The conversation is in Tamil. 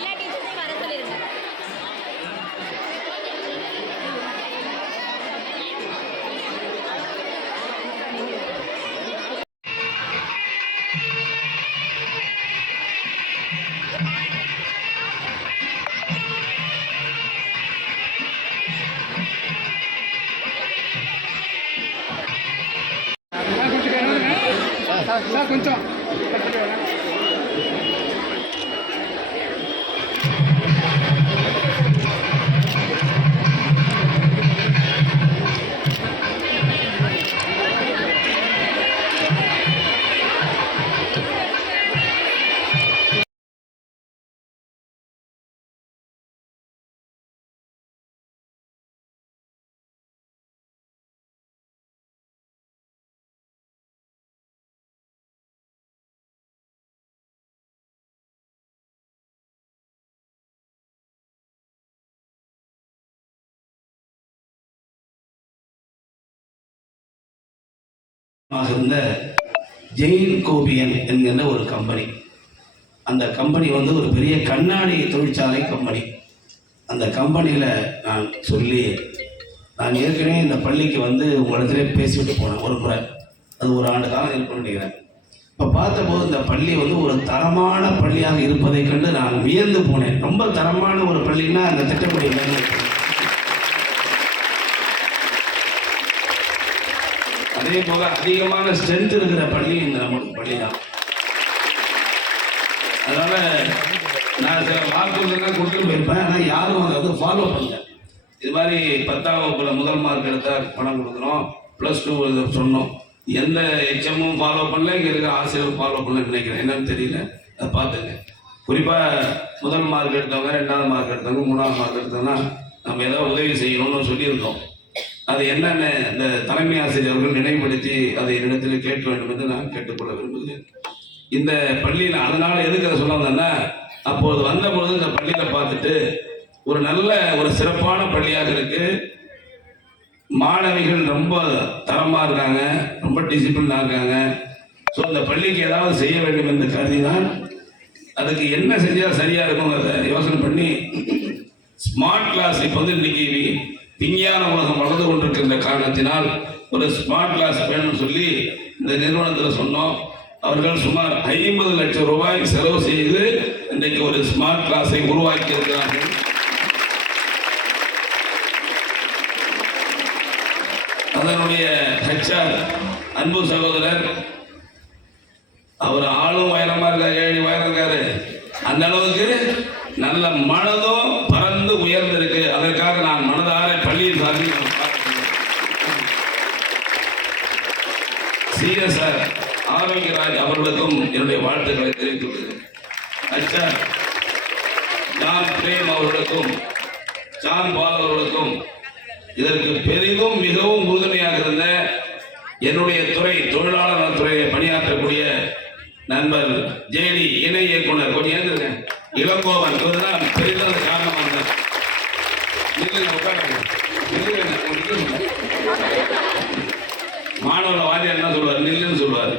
எல்லா டீச்சர்ஸையும் வர சொல்லிருங்க. கொஞ்சம் இருந்த ஜெயின் கோபியன் என்கின்ற ஒரு கம்பெனி. அந்த கம்பெனி வந்து ஒரு பெரிய கண்ணாடி தொழிற்சாலை கம்பெனி. அந்த கம்பெனியில் நான் சொல்லி நான் ஏற்கனவே இந்த பள்ளிக்கு வந்து உங்களிடத்துல பேசிவிட்டு போனேன் ஒரு முறை. அது ஒரு ஆண்டு காலம் இருக்குன்னு நினைக்கிறேன். இப்போ பார்த்தபோது இந்த பள்ளி வந்து ஒரு தரமான பள்ளியாக இருப்பதை கண்டு நான் வியந்து போனேன். ரொம்ப தரமான ஒரு பள்ளின்னா அந்த திட்டப்படி அதே போக அதிகமான ஸ்ட்ரென்த் இருக்கிற பள்ளி இந்த நமக்கு பள்ளி தான். அதனால நான் சில வாக்குறுதிலாம் கொடுத்து போயிருப்பேன், ஆனால் யாரும் அதை வந்து ஃபாலோ பண்ணல. இது மாதிரி 10ஆம் வகுப்புல முதல் மார்க் எடுத்தால் பணம் கொடுக்குறோம், +2 சொன்னோம். எந்த எச்எம்மும் ஃபாலோ பண்ணல, இங்கே இருக்க ஆசிரியரும் ஃபாலோ பண்ணலன்னு நினைக்கிறேன். என்னன்னு தெரியல, அதை பார்த்துங்க. குறிப்பாக முதல் மார்க் எடுத்தவங்க, 2ஆவது மார்க் எடுத்தவங்க, 3ஆவது மார்க் எடுத்தவங்கன்னா நம்ம ஏதாவது உதவி செய்யணும்னு சொல்லியிருந்தோம். அது என்னென்ன இந்த தலைமை ஆசிரியர்கள் நினைவுபடுத்தி அதை என்னிடத்தில் கேட்க வேண்டும் என்று நான் கேட்டுக்கொள்ள விரும்புகிறேன். இந்த பள்ளியில் அதனால் எதுக்கு அதை சொல்ல வந்தேன்னா, அப்போது வந்தபொழுது இந்த பள்ளியில் பார்த்துட்டு ஒரு நல்ல ஒரு சிறப்பான பள்ளியாக இருக்கு. மாணவிகள் ரொம்ப தரமாக இருக்காங்க, ரொம்ப டிசிப்ளினாக இருக்காங்க. ஸோ இந்த பள்ளிக்கு ஏதாவது செய்ய வேண்டும் என்று கருதினால் அதுக்கு என்ன செஞ்சால் சரியாக இருக்குங்கிறத யோசனை பண்ணி ஸ்மார்ட் கிளாஸ் இப்போ வந்து இன்னைக்கு விஞ்ஞான உலகம் வளர்ந்து கொண்டிருக்கின்ற காரணத்தினால் ஒரு ஸ்மார்ட் கிளாஸ் வேணும்னு சொல்லி இந்த நிறுவனத்தில் சொன்னோம். அவர்கள் சுமார் 50 லட்சம் ரூபாய் செலவு செய்து இன்றைக்கு ஒரு ஸ்மார்ட் கிளாஸை உருவாக்கி இருக்கிறார்கள். அதனுடைய HR அன்பு சகோதரர், அவர் ஆளும் உயரமா இருக்காரு, 7 அடி உயரம் இருக்காரு. அந்த அளவுக்கு நல்ல மனதும் பறந்து உயர்ந்திருக்கு. அதற்காக நான் மனதார பள்ளியின் சார்பில் CSR ஆரோக்கியராஜ் அவர்களுக்கும் என்னுடைய வாழ்த்துக்களை தெரிவித்துள்ளேன். HR ஜான் பிரேம் அவர்களுக்கும், ஜான் பால் அவர்களுக்கும், இதற்கு பெரிதும் மிகவும் உறுதுணையாக இருந்த என்னுடைய துறை தொழிலாளர் நலத்துறையை பணியாற்றக்கூடிய நண்பர் JD இணை இயக்குனர் கொஞ்சம் ஏந்திருக்கேன் இளங்கோவன், இவர்தான் பெரிதாக காரணமாக மாணவர்கள் வாத்தியார் என்ன சொல்வார், நில்லுன்னு சொல்வார்.